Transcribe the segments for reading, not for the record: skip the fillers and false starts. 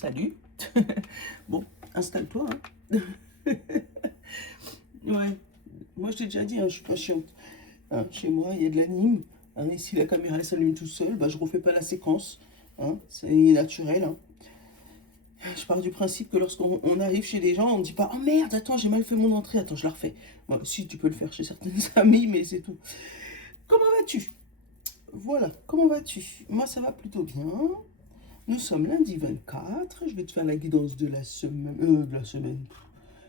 Salut. Bon, installe-toi. Hein. Ouais, moi je t'ai déjà dit, hein, je suis pas chiante. Hein, chez moi, il y a de l'anime. Hein, et si la caméra elle s'allume tout seul, bah, je refais pas la séquence. Hein, c'est naturel. Hein. Je pars du principe que lorsqu'on arrive chez les gens, on ne dit pas: oh merde, attends, j'ai mal fait mon entrée, attends, je la refais. Bon, si, tu peux le faire chez certaines amies, mais c'est tout. Comment vas-tu? Voilà, comment vas-tu? Moi, ça va plutôt bien. Nous sommes lundi 24. Je vais te faire la guidance de la semaine. De la semaine.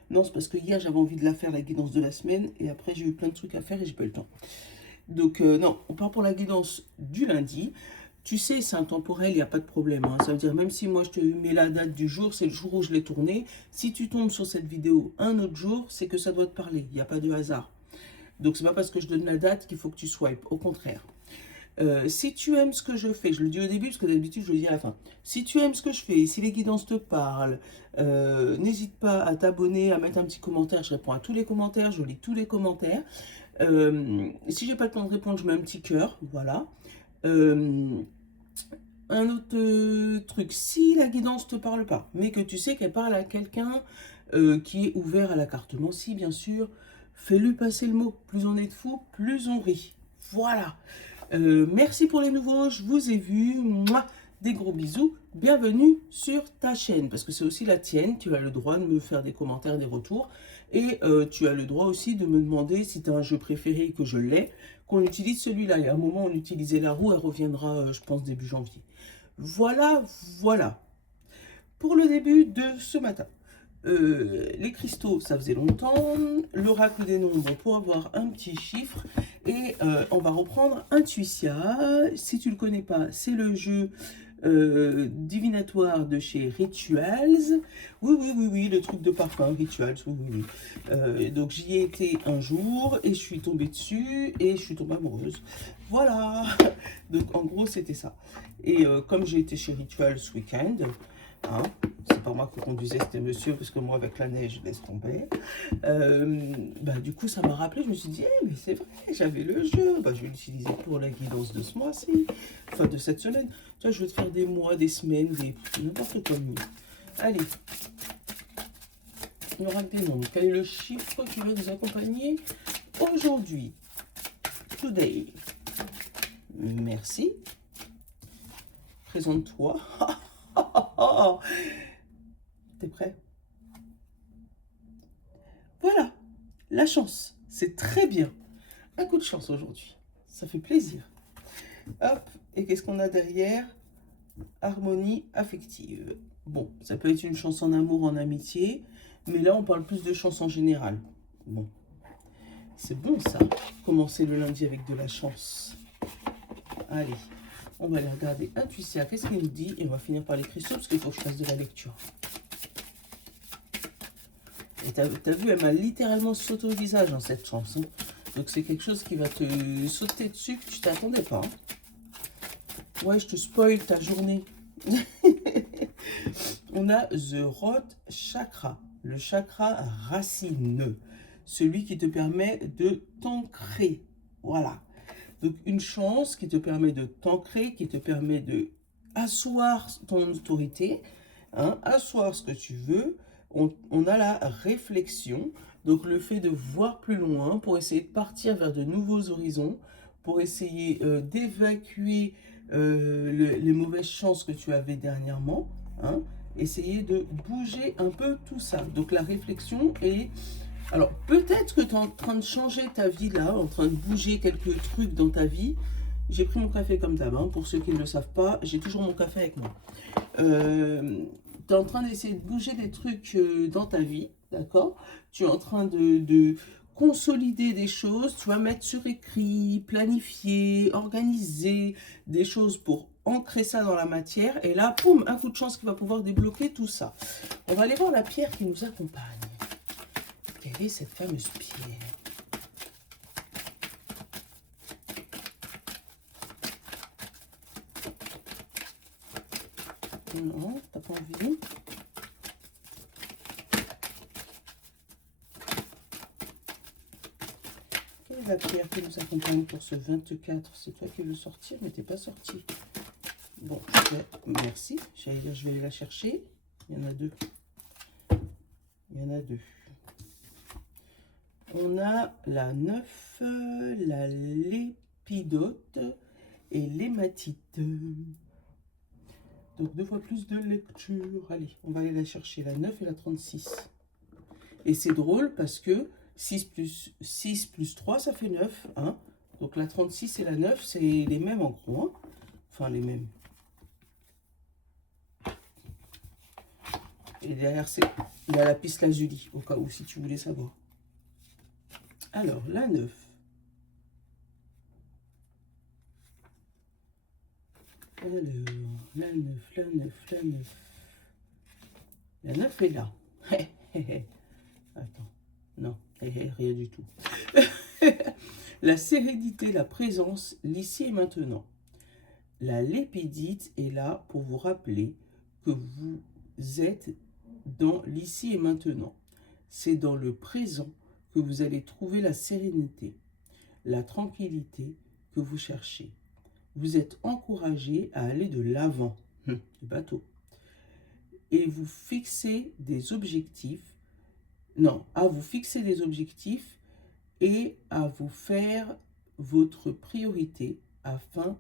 Non, c'est parce que hier, j'avais envie de la faire, la guidance de la semaine. Et après, j'ai eu plein de trucs à faire et j'ai pas eu le temps. Donc, non, on part pour la guidance du lundi. Tu sais, c'est intemporel, il n'y a pas de problème. Hein. Ça veut dire, même si moi, je te mets la date du jour, c'est le jour où je l'ai tourné. Si tu tombes sur cette vidéo un autre jour, c'est que ça doit te parler. Il n'y a pas de hasard. Donc, c'est pas parce que je donne la date qu'il faut que tu swipes. Au contraire. Si tu aimes ce que je fais, je le dis au début parce que d'habitude je le dis à la fin. Si tu aimes ce que je fais, si les guidances te parlent, n'hésite pas à t'abonner, à mettre un petit commentaire. Je réponds à tous les commentaires, je lis tous les commentaires. Si j'ai pas le temps de répondre, je mets un petit cœur, voilà. Un autre truc, si la guidance te parle pas, mais que tu sais qu'elle parle à quelqu'un qui est ouvert à la carte mensie, bien sûr, fais-lui passer le mot. Plus on est de fous, plus on rit. Voilà. Merci pour les nouveaux, je vous ai vus. Mouah, des gros bisous. Bienvenue sur ta chaîne, parce que c'est aussi la tienne. Tu as le droit de me faire des commentaires, des retours. Et tu as le droit aussi de me demander si tu as un jeu préféré et que je l'ai, qu'on utilise celui-là. Il y a un moment, on utilisait la roue, elle reviendra, je pense, début janvier. Voilà, voilà. Pour le début de ce matin. Les cristaux, ça faisait longtemps. L'oracle des nombres pour avoir un petit chiffre. Et on va reprendre Intuitia. Si tu ne le connais pas, c'est le jeu divinatoire de chez Rituals. Oui, le truc de parfum, Rituals, oui. Donc j'y ai été un jour et je suis tombée dessus et je suis tombée amoureuse. Voilà. Donc en gros, c'était ça. Et comme j'ai été chez Rituals ce week-end, hein, c'est pas moi qui conduisais, c'était monsieur, parce que moi avec la neige, je laisse tomber. Du coup, ça m'a rappelé, je me suis dit, mais c'est vrai, j'avais le jeu, je vais l'utiliser pour la guidance de ce mois-ci, enfin de cette semaine. Tu vois, je vais te faire des mois, des semaines, n'importe quoi. Allez, l'oracle des nombres, quel est le chiffre qui va nous accompagner aujourd'hui? Today. Merci. Présente-toi. T'es prêt? Voilà, la chance, c'est très bien. Un coup de chance aujourd'hui, ça fait plaisir. Hop, et qu'est-ce qu'on a derrière? Harmonie affective. Bon, ça peut être une chance en amour, en amitié, mais là on parle plus de chance en général. Bon, c'est bon ça, commencer le lundi avec de la chance. Allez, on va aller regarder Intuitia, qu'est-ce qu'il nous dit? Et on va finir par les cristaux, parce qu'il faut que je fasse de la lecture. Et t'as vu, elle m'a littéralement sauté au visage, cette chance. Hein. Donc c'est quelque chose qui va te sauter dessus que tu t'attendais pas. Hein. Ouais, je te spoil ta journée. On a The Root Chakra, le chakra racineux, celui qui te permet de t'ancrer. Voilà. Donc une chance qui te permet de t'ancrer, qui te permet de asseoir ton autorité, hein, asseoir ce que tu veux. On a la réflexion, donc le fait de voir plus loin pour essayer de partir vers de nouveaux horizons, pour essayer d'évacuer les mauvaises chances que tu avais dernièrement, hein, essayer de bouger un peu tout ça. Donc la réflexion est... Alors peut-être que tu es en train de changer ta vie là, en train de bouger quelques trucs dans ta vie. J'ai pris mon café comme d'hab, hein, pour ceux qui ne le savent pas, j'ai toujours mon café avec moi. Tu es en train d'essayer de bouger des trucs dans ta vie, d'accord? Tu es en train de consolider des choses, tu vas mettre sur écrit, planifier, organiser des choses pour ancrer ça dans la matière. Et là, poum, un coup de chance qui va pouvoir débloquer tout ça. On va aller voir la pierre qui nous accompagne. Quelle est cette fameuse pierre? Non, t'as pas envie. Quelle est la pierre qui nous accompagne pour ce 24? C'est toi qui veux sortir, mais t'es pas sorti. Bon, merci. Je vais aller la chercher. Il y en a deux. Il y en a deux. On a la 9, la lépidote et l'hématite. Donc 2 fois plus de lecture. Allez, on va aller la chercher, la 9 et la 36. Et c'est drôle parce que 6 plus 3, ça fait 9. Hein. Donc la 36 et la 9, c'est les mêmes en gros. Hein. Enfin, les mêmes. Et derrière, il y a la piste lazuli, au cas où, si tu voulais savoir. Alors, la 9. Alors, la 9, la 9, la 9. La 9 est là. Attends. Non, rien du tout. La sérénité, la présence, l'ici et maintenant. La lépidite est là pour vous rappeler que vous êtes dans l'ici et maintenant. C'est dans le présent que vous allez trouver la sérénité, la tranquillité que vous cherchez. Vous êtes encouragé à aller de l'avant, le bateau, et vous fixez des objectifs, à vous fixer des objectifs et à vous faire votre priorité afin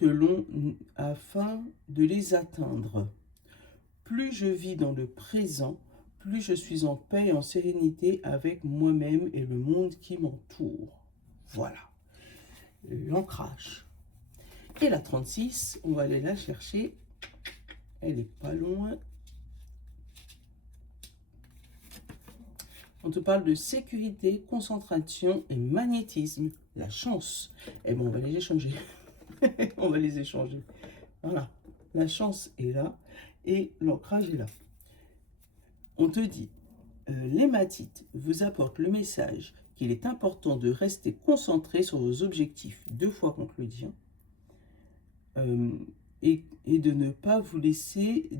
de les atteindre. Plus je vis dans le présent, plus je suis en paix et en sérénité avec moi-même et le monde qui m'entoure. Voilà, l'ancrage. Et la 36, on va aller la chercher. Elle n'est pas loin. On te parle de sécurité, concentration et magnétisme. La chance. Eh bien, on va les échanger. On va les échanger. Voilà. La chance est là et l'ancrage est là. On te dit, l'hématite vous apporte le message qu'il est important de rester concentré sur vos objectifs. 2 fois qu'on te le dit. Et de ne pas vous laisser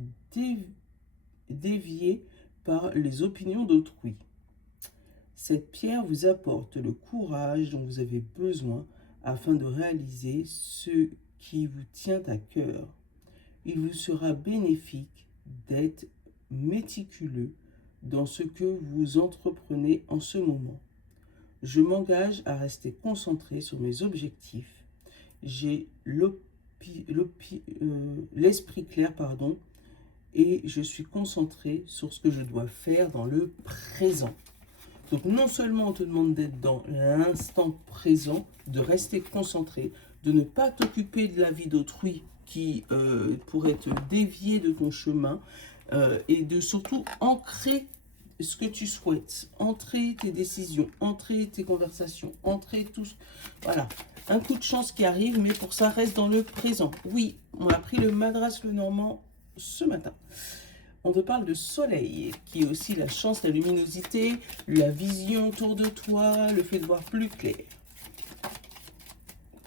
dévier par les opinions d'autrui. Cette pierre vous apporte le courage dont vous avez besoin afin de réaliser ce qui vous tient à cœur. Il vous sera bénéfique d'être méticuleux dans ce que vous entreprenez en ce moment. Je m'engage à rester concentré sur mes objectifs. J'ai l'esprit clair, et je suis concentré sur ce que je dois faire dans le présent. Donc non seulement on te demande d'être dans l'instant présent, de rester concentré, de ne pas t'occuper de la vie d'autrui qui pourrait te dévier de ton chemin, et de surtout ancrer ce que tu souhaites, ancrer tes décisions, ancrer tes conversations, ancrer tout. Voilà, un coup de chance qui arrive, mais pour ça, reste dans le présent. Oui, on a pris le Madras Lenormand ce matin. On te parle de soleil, qui est aussi la chance, la luminosité, la vision autour de toi, le fait de voir plus clair.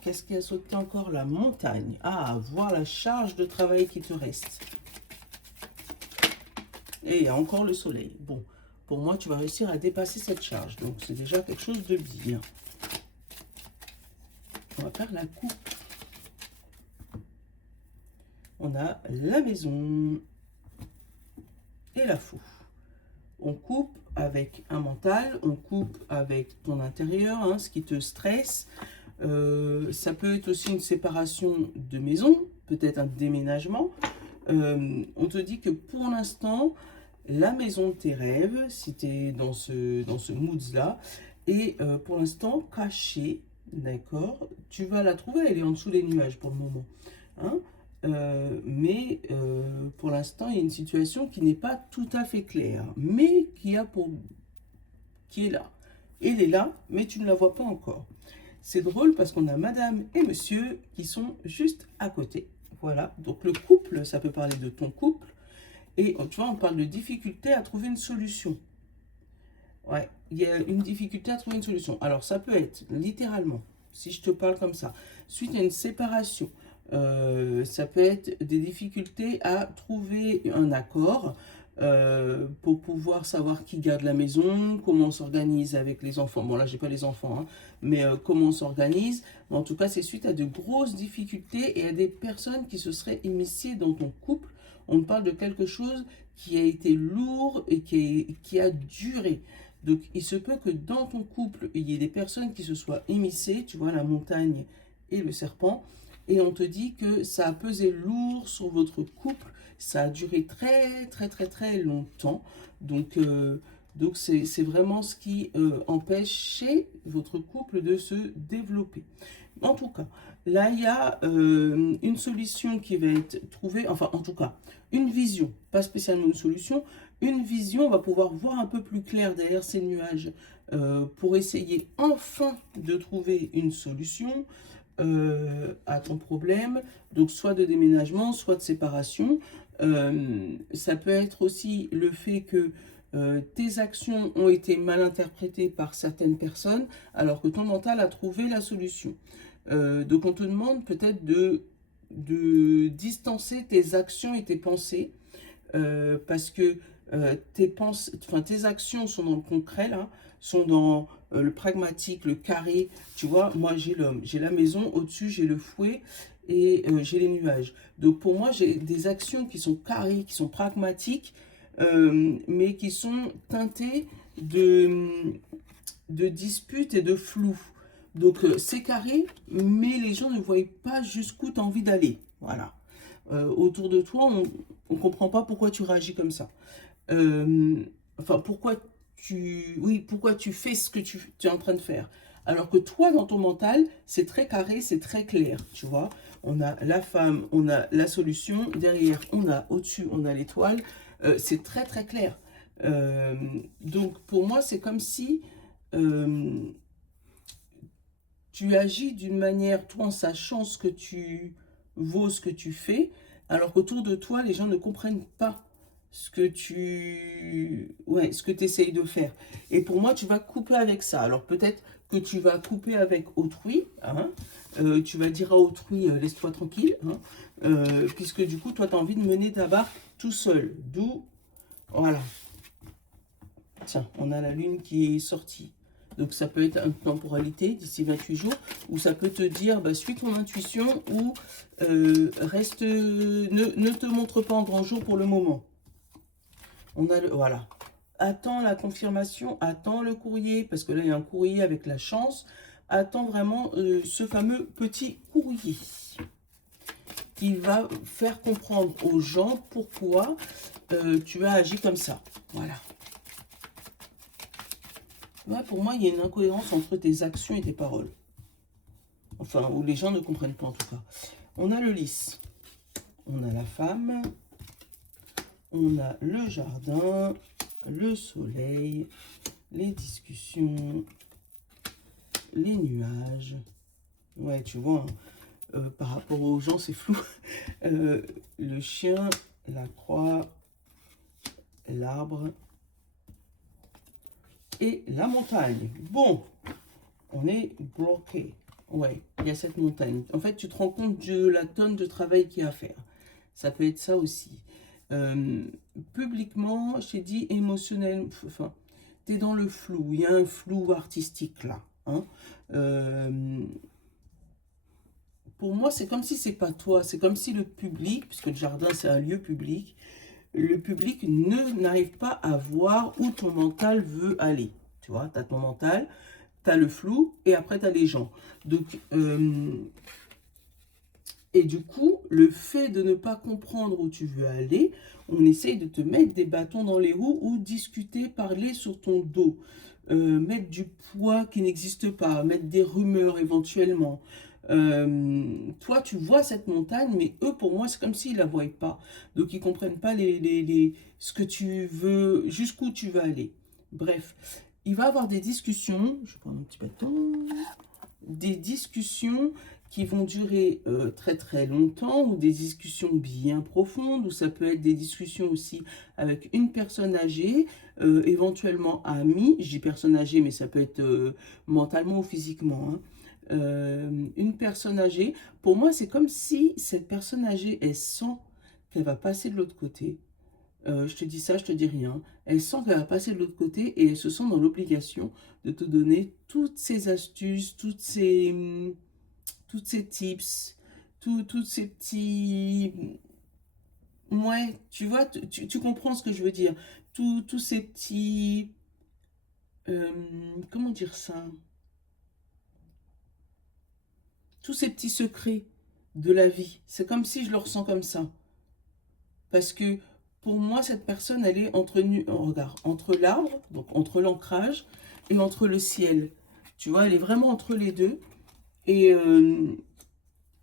Qu'est-ce qui a sauté encore? La montagne. Ah, voir la charge de travail qui te reste. Et il y a encore le soleil. Bon, pour moi, tu vas réussir à dépasser cette charge. Donc, c'est déjà quelque chose de bien. On va faire la coupe. On a la maison et la fou. On coupe avec un mental, on coupe avec ton intérieur, ce qui te stresse. Ça peut être aussi une séparation de maison, peut-être un déménagement. On te dit que pour l'instant, la maison de tes rêves, si tu es dans ce mood-là, est pour l'instant cachée, d'accord? Tu vas la trouver, elle est en dessous des nuages pour le moment. Mais pour l'instant, il y a une situation qui n'est pas tout à fait claire, mais qui est là. Elle est là, mais tu ne la vois pas encore. C'est drôle parce qu'on a madame et monsieur qui sont juste à côté. Voilà, donc le couple, ça peut parler de ton couple. Et tu vois, on parle de difficulté à trouver une solution. Ouais, il y a une difficulté à trouver une solution. Alors, ça peut être littéralement, si je te parle comme ça, suite à une séparation. Ça peut être des difficultés à trouver un accord pour pouvoir savoir qui garde la maison, comment on s'organise avec les enfants. Bon, là, j'ai pas les enfants, mais comment on s'organise. En tout cas, c'est suite à de grosses difficultés et à des personnes qui se seraient immiscées dans ton couple On parle de quelque chose qui a été lourd et qui a duré. Donc, il se peut que dans ton couple, il y ait des personnes qui se soient immiscées, tu vois, la montagne et le serpent, et on te dit que ça a pesé lourd sur votre couple, ça a duré très, très, très, très longtemps. Donc c'est vraiment ce qui empêche chez votre couple de se développer. En tout cas, là, il y a une solution qui va être trouvée, enfin, en tout cas, une vision, pas spécialement une solution, une vision, on va pouvoir voir un peu plus clair derrière ces nuages pour essayer enfin de trouver une solution à ton problème, donc soit de déménagement, soit de séparation. Ça peut être aussi le fait que tes actions ont été mal interprétées par certaines personnes, alors que ton mental a trouvé la solution. Donc on te demande peut-être de distancer tes actions et tes pensées, parce que tes actions sont dans le concret, là, sont dans le pragmatique, le carré. Tu vois, moi j'ai l'homme, j'ai la maison, au-dessus j'ai le fouet et j'ai les nuages. Donc pour moi, j'ai des actions qui sont carrées, qui sont pragmatiques, mais qui sont teintées de disputes et de flou. Donc c'est carré, mais les gens ne voient pas jusqu'où tu as envie d'aller. Voilà. Autour de toi, on ne comprend pas pourquoi tu réagis comme ça. Enfin, pourquoi tu fais ce que tu es en train de faire. Alors que toi, dans ton mental, c'est très carré, c'est très clair, tu vois. On a la femme, on a la solution, derrière, au-dessus, on a l'étoile. C'est très, très clair. Donc, pour moi, c'est comme si euh, tu agis d'une manière, toi, en sachant ce que tu vaux, ce que tu fais, alors qu'autour de toi, les gens ne comprennent pas ce que tu essayes de faire. Et pour moi, tu vas couper avec ça. Alors peut-être que tu vas couper avec autrui, hein, tu vas dire à autrui, laisse-toi tranquille, hein, puisque du coup, toi, tu as envie de mener ta barque tout seul. D'où, voilà. Tiens, on a la lune qui est sortie. Donc ça peut être une temporalité d'ici 28 jours, ou ça peut te dire, bah, suis ton intuition, ou ne te montre pas en grand jour pour le moment. On a voilà. Attends la confirmation, attends le courrier, parce que là, il y a un courrier avec la chance. Attends vraiment ce fameux petit courrier qui va faire comprendre aux gens pourquoi tu as agi comme ça. Voilà. Ouais, pour moi, il y a une incohérence entre tes actions et tes paroles. Enfin, où les gens ne comprennent pas en tout cas. On a le lys. On a la femme. On a le jardin. Le soleil. Les discussions. Les nuages. Ouais, tu vois, hein, par rapport aux gens, c'est flou. Le chien, la croix, l'arbre et la montagne. Bon, on est bloqué. Ouais, il y a cette montagne. En fait, tu te rends compte de la tonne de travail qu'il y a à faire. Ça peut être ça aussi. Publiquement, je t'ai dit émotionnel. Enfin, tu es dans le flou. Il y a un flou artistique là. Hein. Pour moi, c'est comme si c'est pas toi. C'est comme si le public, puisque le jardin, c'est un lieu public, le public n'arrive pas à voir où ton mental veut aller. Tu vois, tu as ton mental, tu as le flou, et après, tu as les gens. Donc, et du coup, le fait de ne pas comprendre où tu veux aller, on essaye de te mettre des bâtons dans les roues ou discuter, parler sur ton dos. Mettre du poids qui n'existe pas, mettre des rumeurs éventuellement. Toi, tu vois cette montagne, mais eux, pour moi, c'est comme s'ils ne la voient pas. Donc, ils ne comprennent pas ce que tu veux, jusqu'où tu veux aller. Bref, il va y avoir des discussions. Je vais prendre un petit bâton. Des discussions qui vont durer très très longtemps, ou des discussions bien profondes, ou ça peut être des discussions aussi avec une personne âgée, éventuellement amie. Je dis personne âgée, mais ça peut être mentalement ou physiquement, hein. Une personne âgée, pour moi, c'est comme si cette personne âgée, elle sent qu'elle va passer de l'autre côté. Je te dis ça, je te dis rien. Elle sent qu'elle va passer de l'autre côté et elle se sent dans l'obligation de te donner toutes ces astuces, toutes ces tips, toutes ces petits Ouais, tu vois, tu comprends ce que je veux dire. Tous ces petits... comment dire ça? Tous ces petits secrets de la vie. C'est comme si je le ressens comme ça. Parce que pour moi, cette personne, elle est entre, oh, regarde, entre l'arbre, donc entre l'ancrage, et entre le ciel. Tu vois, elle est vraiment entre les deux. Et,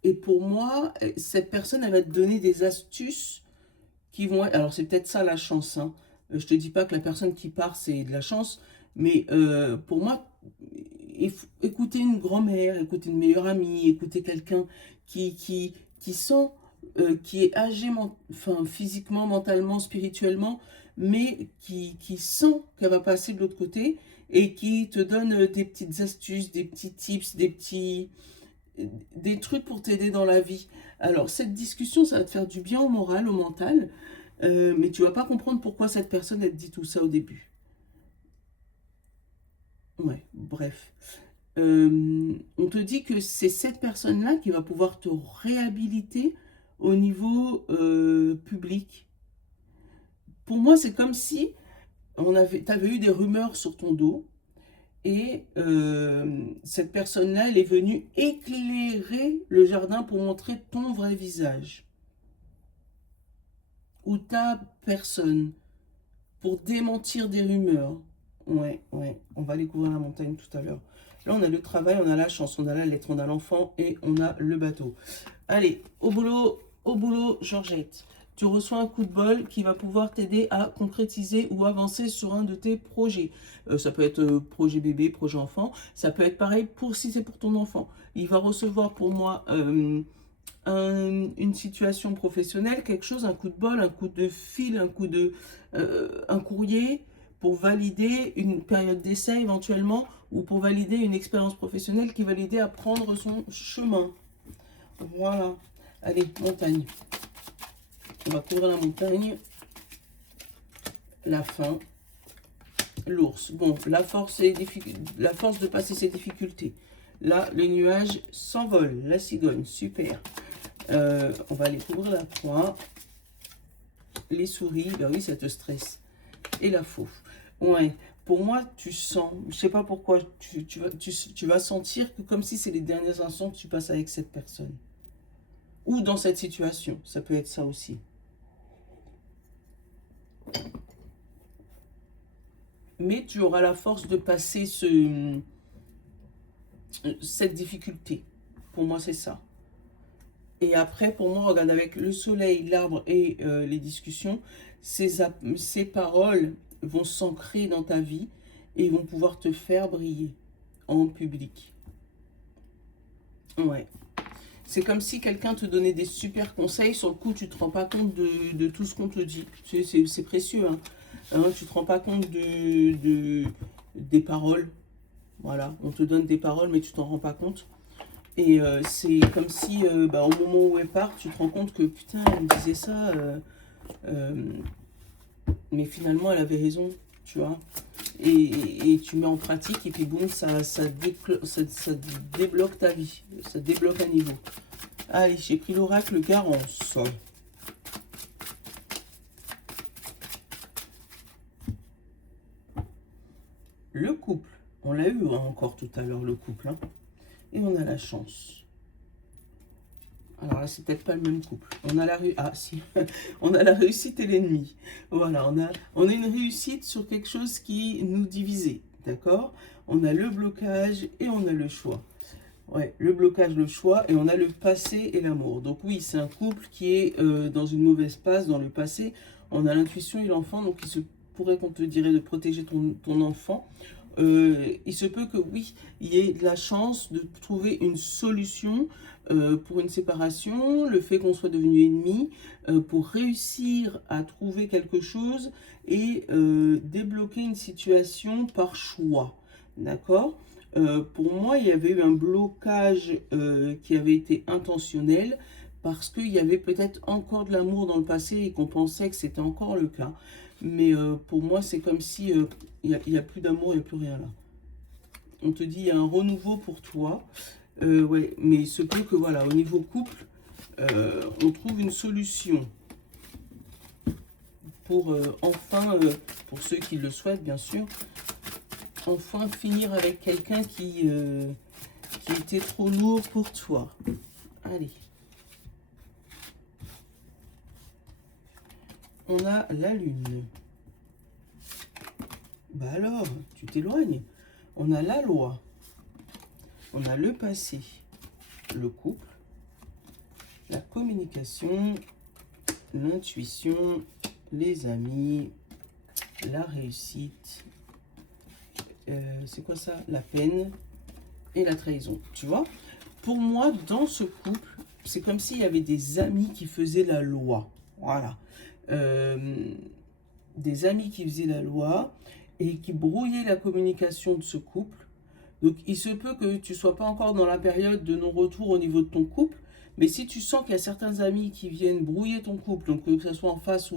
et pour moi, cette personne, elle va te donner des astuces qui vont... Alors, c'est peut-être ça la chance, hein. Je te dis pas que la personne qui part, c'est de la chance. Mais pour moi, écouter une grand-mère, écouter une meilleure amie, écouter quelqu'un qui sent, qui est âgé enfin, physiquement, mentalement, spirituellement, mais qui sent qu'elle va passer de l'autre côté et qui te donne des petites astuces, des petits tips, des trucs pour t'aider dans la vie. Alors, cette discussion, ça va te faire du bien au moral, au mental, mais tu vas pas comprendre pourquoi cette personne, elle te dit tout ça au début. Ouais, bref. On te dit que c'est cette personne-là qui va pouvoir te réhabiliter au niveau public. Pour moi, c'est comme si tu avais eu des rumeurs sur ton dos et cette personne-là, elle est venue éclairer le jardin pour montrer ton vrai visage ou ta personne pour démentir des rumeurs. Ouais, ouais, on va aller couvrir la montagne tout à l'heure. Là, on a le travail, on a la chance, on a la lettre, on a l'enfant et on a le bateau. Allez, au boulot, Georgette. Tu reçois un coup de bol qui va pouvoir t'aider à concrétiser ou avancer sur un de tes projets. Ça peut être projet bébé, projet enfant. Ça peut être pareil pour si c'est pour ton enfant. Il va recevoir pour moi une situation professionnelle, quelque chose, un coup de bol, un coup de fil, un courrier pour valider une période d'essai éventuellement ou pour valider une expérience professionnelle qui va l'aider à prendre son chemin. Voilà. Allez, montagne. On va couvrir la montagne. La faim. L'ours. Bon, la force de passer ses difficultés. Là, le nuage s'envole. La cigogne, super. On va aller couvrir la proie. Les souris, ben oui, ça te stresse. Et la fauve. Ouais, pour moi, tu sens, je sais pas pourquoi, tu vas sentir que comme si c'est les derniers instants que tu passes avec cette personne. Ou dans cette situation, ça peut être ça aussi. Mais tu auras la force de passer cette difficulté. Pour moi, c'est ça. Et après, pour moi, regarde, avec le soleil, l'arbre et les discussions, ces paroles vont s'ancrer dans ta vie et vont pouvoir te faire briller en public. Ouais. C'est comme si quelqu'un te donnait des super conseils. Sur le coup, tu ne te rends pas compte de tout ce qu'on te dit. C'est précieux. Hein. Tu ne te rends pas compte des paroles. Voilà. On te donne des paroles, mais tu t'en rends pas compte. Et c'est comme si, au moment où elle part, tu te rends compte que, putain, elle me disait ça. Mais finalement, elle avait raison. Tu vois. Et tu mets en pratique. Et puis, bon, ça débloque ta vie. Ça débloque un niveau. Allez, j'ai pris l'oracle Garance. Le couple. On l'a eu encore tout à l'heure, le couple. Hein. Et on a la chance. Alors là, c'est peut-être pas le même couple. On a si. On a la réussite et l'ennemi. Voilà, on a une réussite sur quelque chose qui nous divisait. D'accord? On a le blocage et on a le choix. Ouais, le blocage, le choix, et on a le passé et l'amour. Donc oui, c'est un couple qui est dans une mauvaise passe, dans le passé. On a l'intuition et l'enfant, donc il se pourrait qu'on te dirait de protéger ton enfant. Il se peut que oui, il y ait de la chance de trouver une solution pour une séparation, le fait qu'on soit devenu ennemi, pour réussir à trouver quelque chose et débloquer une situation par choix. D'accord? Pour moi, il y avait eu un blocage qui avait été intentionnel parce qu'il y avait peut-être encore de l'amour dans le passé et qu'on pensait que c'était encore le cas. Mais pour moi, c'est comme si il n'y a plus d'amour, il n'y a plus rien là. On te dit, il y a un renouveau pour toi. Ouais, mais il se peut que, voilà, au niveau couple, on trouve une solution. pour enfin, pour ceux qui le souhaitent bien sûr, enfin finir avec quelqu'un qui était trop lourd pour toi. Allez. On a la lune. Bah alors, tu t'éloignes. On a la loi. On a le passé. Le couple. La communication. L'intuition. Les amis. La réussite. C'est quoi ça? La peine. Et la trahison. Tu vois? Pour moi, dans ce couple, c'est comme s'il y avait des amis qui faisaient la loi. Voilà. Des amis qui faisaient la loi et qui brouillaient la communication de ce couple. Donc, il se peut que tu ne sois pas encore dans la période de non-retour au niveau de ton couple, mais si tu sens qu'il y a certains amis qui viennent brouiller ton couple, donc que ce soit en face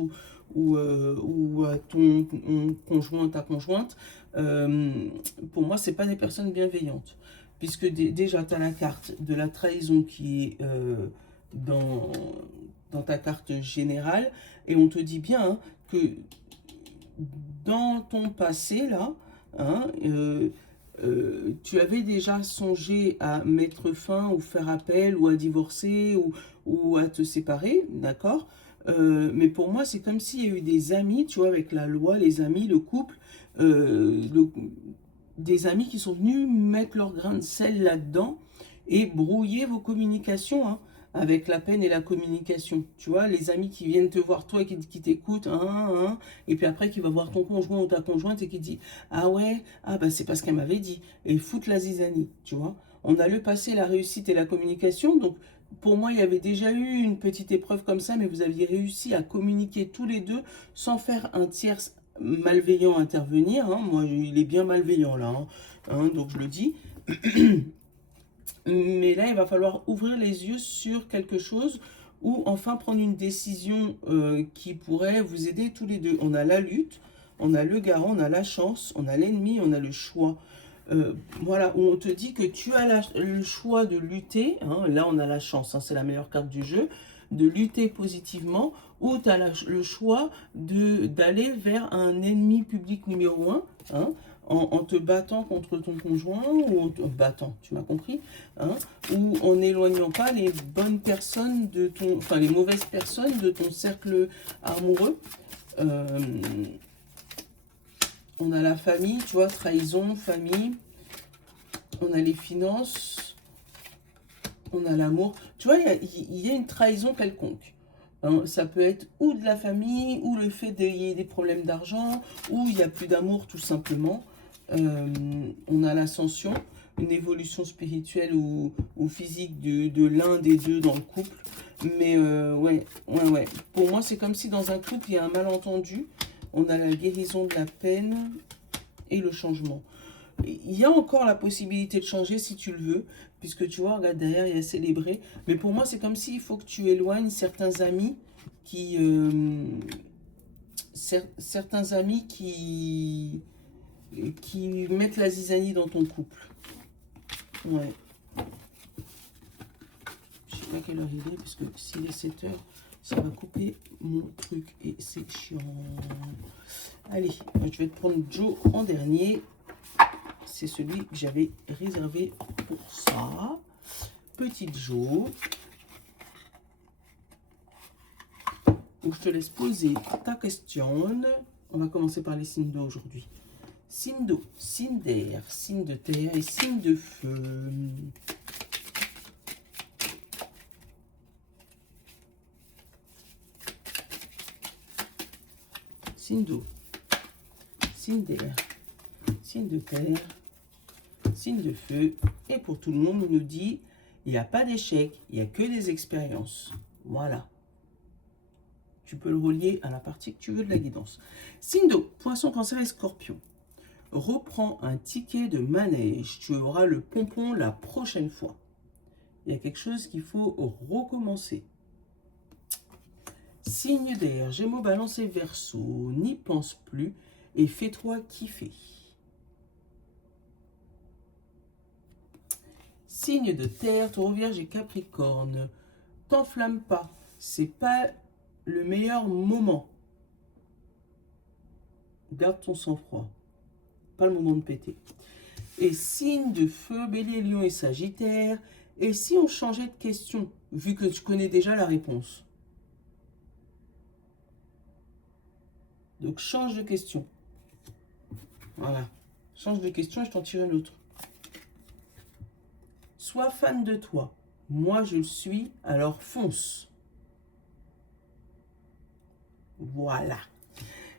ou à ton conjoint, ta conjointe, pour moi, ce n'est pas des personnes bienveillantes. Puisque déjà, tu as la carte de la trahison qui est dans ta carte générale, et on te dit bien hein, que dans ton passé, là, hein, tu avais déjà songé à mettre fin ou faire appel ou à divorcer ou à te séparer, d'accord? Mais pour moi, c'est comme s'il y a eu des amis, tu vois, avec la loi, les amis, le couple, des amis qui sont venus mettre leur grain de sel là-dedans et brouiller vos communications, hein, avec la peine et la communication. Tu vois, les amis qui viennent te voir toi, qui t'écoutent, hein, et puis après qui va voir ton conjoint ou ta conjointe et qui dit « Ah ouais, ah bah c'est parce qu'elle m'avait dit », et foutre la zizanie, tu vois. On a le passé, la réussite et la communication, donc pour moi, il y avait déjà eu une petite épreuve comme ça, mais vous aviez réussi à communiquer tous les deux sans faire un tiers malveillant intervenir. Hein. Moi, il est bien malveillant là, hein, donc je le dis. Mais là, il va falloir ouvrir les yeux sur quelque chose ou enfin prendre une décision qui pourrait vous aider tous les deux. On a la lutte, on a le garant, on a la chance, on a l'ennemi, on a le choix. Voilà, où on te dit que tu as le choix de lutter, hein, là on a la chance, hein, c'est la meilleure carte du jeu, de lutter positivement, ou tu as le choix d'aller vers un ennemi public numéro un, hein, en te battant contre ton conjoint, ou en te battant, tu m'as compris, hein, ou en n'éloignant pas les bonnes personnes de ton, enfin les mauvaises personnes de ton cercle amoureux. On a la famille, tu vois, trahison, famille. On a les finances. On a l'amour. Tu vois, il y a une trahison quelconque. Hein, ça peut être ou de la famille, ou le fait qu'il y ait des problèmes d'argent, ou il n'y a plus d'amour tout simplement. On a l'ascension, une évolution spirituelle ou physique de l'un des deux dans le couple. Mais ouais. Pour moi, c'est comme si dans un couple, il y a un malentendu. On a la guérison de la peine et le changement. Il y a encore la possibilité de changer si tu le veux, puisque tu vois, regarde derrière, il y a célébré. Mais pour moi, c'est comme s'il faut que tu éloignes certains amis qui... certains amis qui mettent la zizanie dans ton couple. Ouais. Je sais pas quelle heure il est, parce que s'il est 7 heures, ça va couper mon truc et c'est chiant. Allez, je vais te prendre Joe en dernier. C'est celui que j'avais réservé pour ça. Petite Joe. Donc, je te laisse poser ta question. On va commencer par les signes d'eau aujourd'hui. Signe d'eau, signe d'air, signe de terre et signe de feu. Signe d'eau, signe d'air, signe de terre, signe de feu. Et pour tout le monde, on nous dit, il n'y a pas d'échec, il n'y a que des expériences. Voilà. Tu peux le relier à la partie que tu veux de la guidance. Signe d'eau, poisson, cancer et scorpion. Reprends un ticket de manège. Tu auras le pompon la prochaine fois. Il y a quelque chose qu'il faut recommencer. Signe d'air, Gémeaux, Balance et Verseau. N'y pense plus et fais-toi kiffer. Signe de terre, Taureau, Vierge et Capricorne. T'enflamme pas. C'est pas le meilleur moment. garde ton sang-froid. Pas le moment de péter. Et signe de feu, Bélier, Lion et Sagittaire. Et si on changeait de question, vu que tu connais déjà la réponse? Donc, change de question. Voilà. Change de question et je t'en tire une autre. Sois fan de toi. Moi, je le suis, alors fonce. Voilà.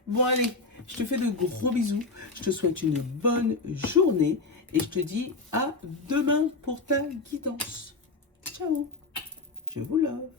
Bon, allez, je te fais de gros bisous. Je te souhaite une bonne journée. Et je te dis à demain pour ta guidance. Ciao. Je vous love.